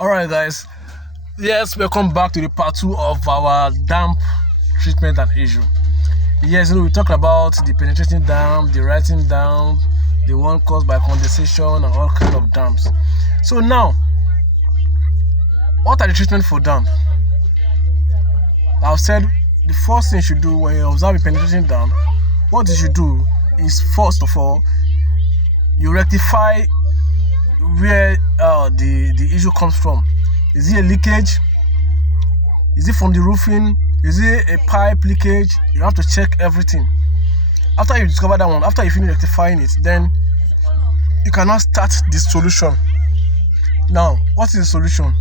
Alright guys, yes, welcome back to the part 2 of our damp treatment and issue. Yes, we talked about the penetrating damp, the rising damp, the one caused by condensation and all kind of damps. So now, what are the treatment for damp? I've said the first thing you should do when you observe a penetrating damp, what you should do is first of all, you rectify where the issue comes from. Is it a leakage? Is it from the roofing? Is it a pipe leakage? You have to check everything. After you discover that one, after you finish rectifying it, then you cannot start the solution. Now, what is the solution?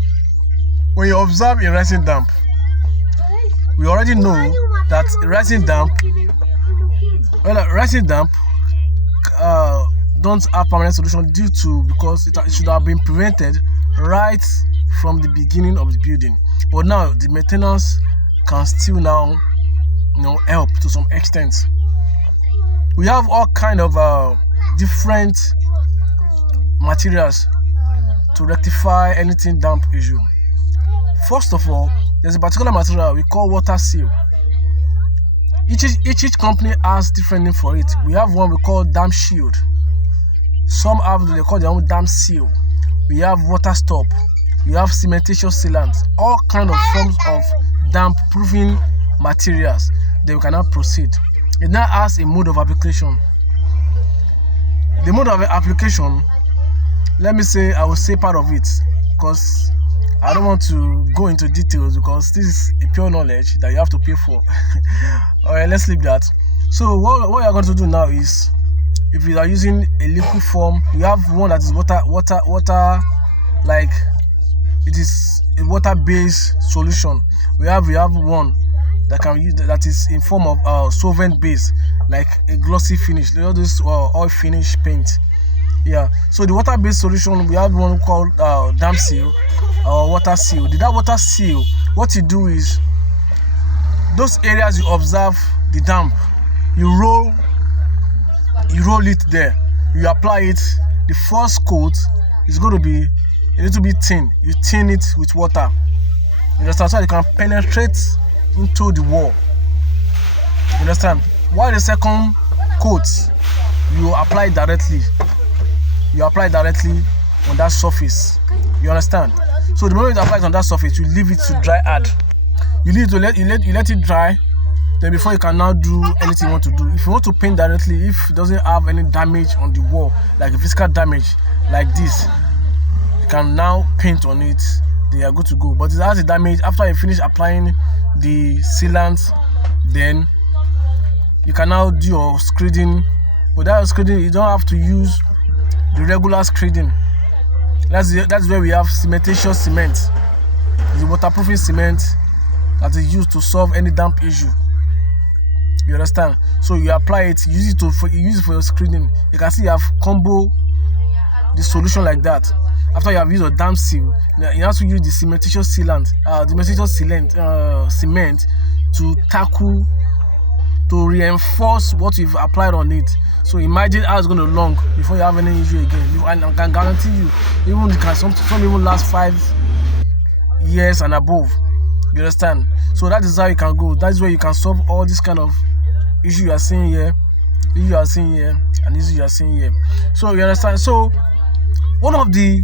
When you observe a rising damp, we already know that a rising damp, don't have permanent solution because it should have been prevented right from the beginning of the building. But now the maintenance can still now help to some extent. We have all kind of different materials to rectify anything damp issue. First of all, there's a particular material we call water seal. Each company has different name for it. We have one we call damp shield. Some have they call their own damp seal. We have water stop. We have cementitious sealant. All kind of forms of damp proofing materials that we cannot proceed. It now has a mode of application. The mode of application, let me say, I will say part of it because I don't want to go into details because this is a pure knowledge that you have to pay for. Alright, let's leave that. So what you're going to do now is, if you are using a liquid form, you have one that is water, like it is a water-based solution. We have one that is in form of solvent base, like a glossy finish, all this oil finish paint. Yeah. So the water-based solution, we have one called damp seal or water seal. That water seal, what you do is, those areas you observe the damp, you roll it there. You apply it. The first coat is going to be a little bit thin. You thin it with water. You understand? So you can penetrate into the wall. You understand? While the second coat, you apply directly. You apply directly on that surface. You understand? So the moment you apply it on that surface, you leave it to dry hard. You let it dry. Then before you can now do anything you want to do. If you want to paint directly, if it doesn't have any damage on the wall, like physical damage like this, you can now paint on it. They are good to go. But it has a damage after you finish applying the sealant. Then you can now do your screeding. Without screeding, you don't have to use the regular screeding. That's where we have cementitious cement. It's a waterproofing cement that is used to solve any damp issue. You understand? So you apply it, use it for your screening. You can see you have combo the solution like that. After you have used your damp seal, you have to use the cementitious cement to reinforce what you've applied on it. So imagine how it's going to long before you have any issue again. And I can guarantee you, some even last 5 years and above. You understand? So that is how you can go. That's where you can solve all this kind of issue you are seeing here, and issue you are seeing here. So you understand? So one of the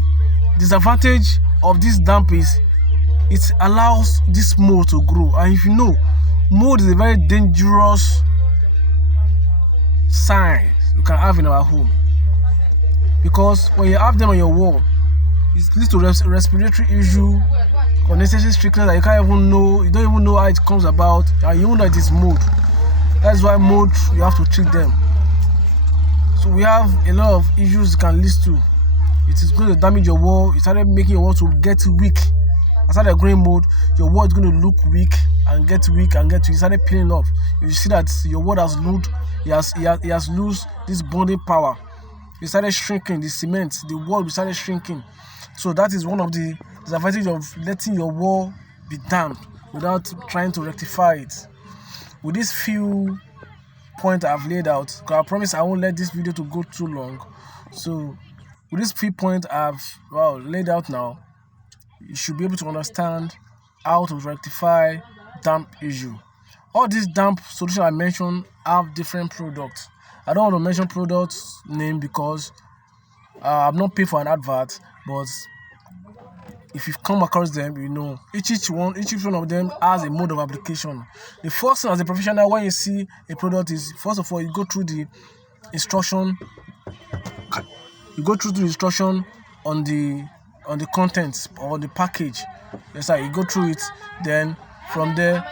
disadvantage of this damp is it allows this mold to grow. And if you know, mold is a very dangerous sign you can have in our home, because when you have them on your wall, it leads to respiratory issue, unnecessary strictness that you don't even know how it comes about, and you know it is mold. That's why mold, you have to treat them. So we have a lot of issues it can lead to. It is going to damage your wall. It started making your wall to get weak. After the growing mold, your wall is going to look weak and get weak. You started peeling off. You see that your wall has lost. He has lost this bonding power. It started shrinking. The cement, the wall started shrinking. So that is one of the disadvantages of letting your wall be damp without trying to rectify it. With these few points I've laid out, because I promise I won't let this video to go too long. So with these few points I've laid out now, you should be able to understand how to rectify damp issue. All these damp solutions I mentioned have different products. I don't want to mention products name because I'm not paid for an advert, but if you've come across them, you know each one of them has a mode of application. The first thing as a professional, when you see a product, is first of all you go through the instruction. You go through the instruction on the contents or the package. Yes, sir. You go through it. Then from there,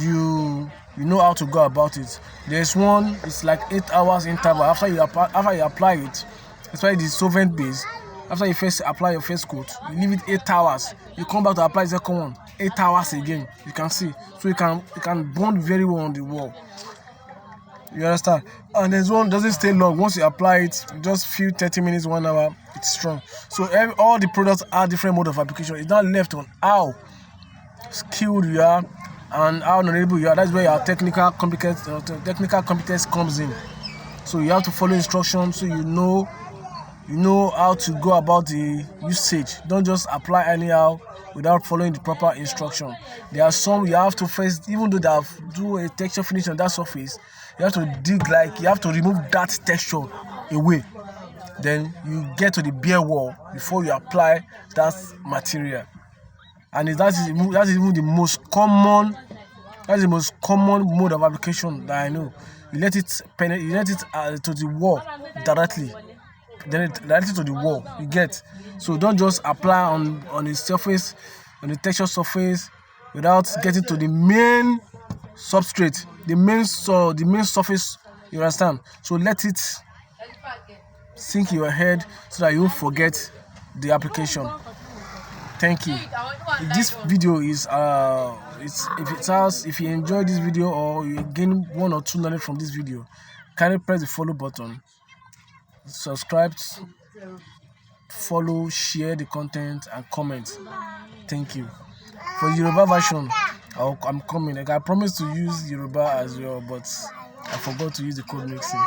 you know how to go about it. There's one. It's like 8 hours interval after you apply it. Especially the solvent base. After you first apply your first coat, you leave it 8 hours. You come back to apply the second one, 8 hours again. You can see, so it can bond very well on the wall. You understand? And this one doesn't stay long. Once you apply it, just few 30 minutes, 1 hour, it's strong. So all the products are different mode of application. It's not left on how skilled you are and how knowledgeable you are. That's where your technical competence comes in. So you have to follow instructions so you know how to go about the usage. Don't just apply anyhow without following the proper instruction. There are some you have to first, even though they have do a texture finish on that surface, you have to dig, like you have to remove that texture away. Then you get to the bare wall before you apply that material. And that's even the most common. That's the most common mode of application that I know. You let it to the wall directly. Then directly to the wall. You get. So don't just apply on the surface, on the texture surface, without getting to the main substrate, the main surface. You understand? So let it sink in your head so that you won't forget the application. Thank you. If this video is if you enjoyed this video or you gain 1 or 2 knowledge from this video, kindly press the follow button, subscribe, follow, share the content and comment. Thank you. For Yoruba version, I'm coming. Like I promised to use Yoruba as well, but I forgot to use the code mixing.